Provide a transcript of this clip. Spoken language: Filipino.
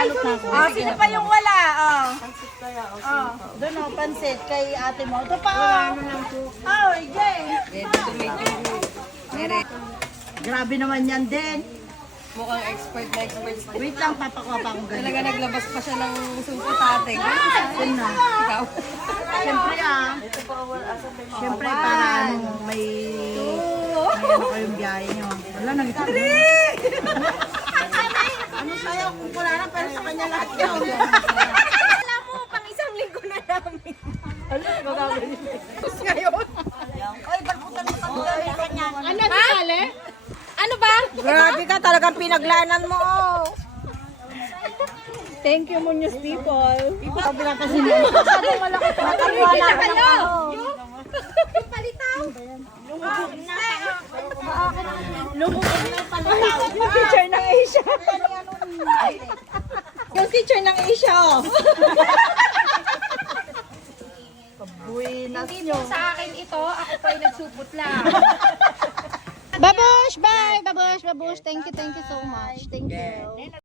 Balot na ako. Sino pa yung wala? Doon o, pansit kay ate mo. Ito pa oh, yay! Grabe naman yan din. Mukhang expert na expert. Wait lang, papakuha pa akong ganito. Talaga naglabas pa siya ng supo tate. Yun na. Ikaw. Siyempre siyempre para may ano kayong biyahe nyo. Wala, nag-3! Ano sa'yo? Kung wala na, pero sa kanya lahat yun. Alam mo, pang isang linggo na namin. Ano, magagawin ngayon? Ay, balputan mo sa kanya. Ano, sali? Ano ba? Grabe ka, talagang pinaglanan mo. Thank you, Munyos people. Sabi na kasi mo. Masyadong malaki. Nakaliwala ka kayo. Yung palitaw. Lumubog na. Lumubog na yung palitaw. Yung teacher ng Asia. Yung teacher ng Asia, oh. Buinas Hindi nyo. po sa akin ito, ako pa yung nagsupot lang. Babush, bye! Babush, babush. Thank you so much. Thank you.